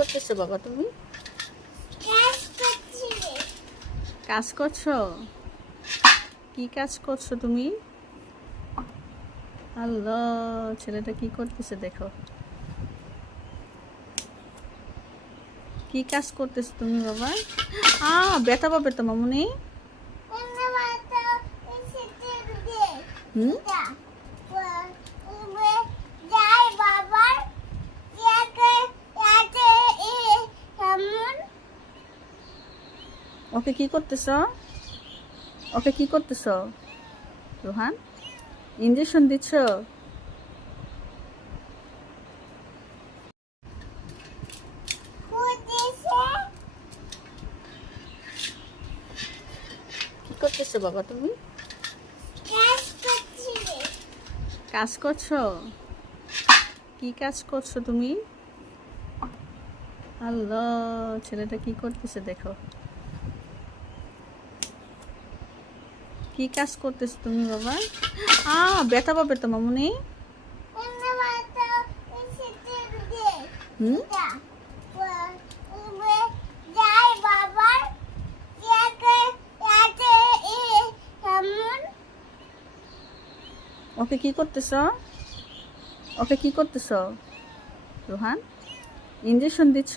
করতেছো বাবা তুমি? কাজ করছো? কি কাজ করছো তুমি? আল্লাহ, ছেলেটা কি করতেছে দেখো। কি কাজ করতেছো তুমি বাবা? ব্যথা পাবে তো মামুনি। হুম, ওকে কি করতেছো? ওকে কি করতেছো রোহান? ইঞ্জেকশন দিচ্ছ? কি করতেছো বাবা তুমি? কাজ করছো? কি কাজ করছো তুমি? আল্লাহ, ছেলেটা কি করতেছে দেখো। কি কাজ করতেছো তুমি বাবা? ব্যথা পাবে তো মামুনি। হুম, ওকে কি করতেছো? ওকে কি করতেছো রোহান? ইঞ্জেকশন দিচ্ছ?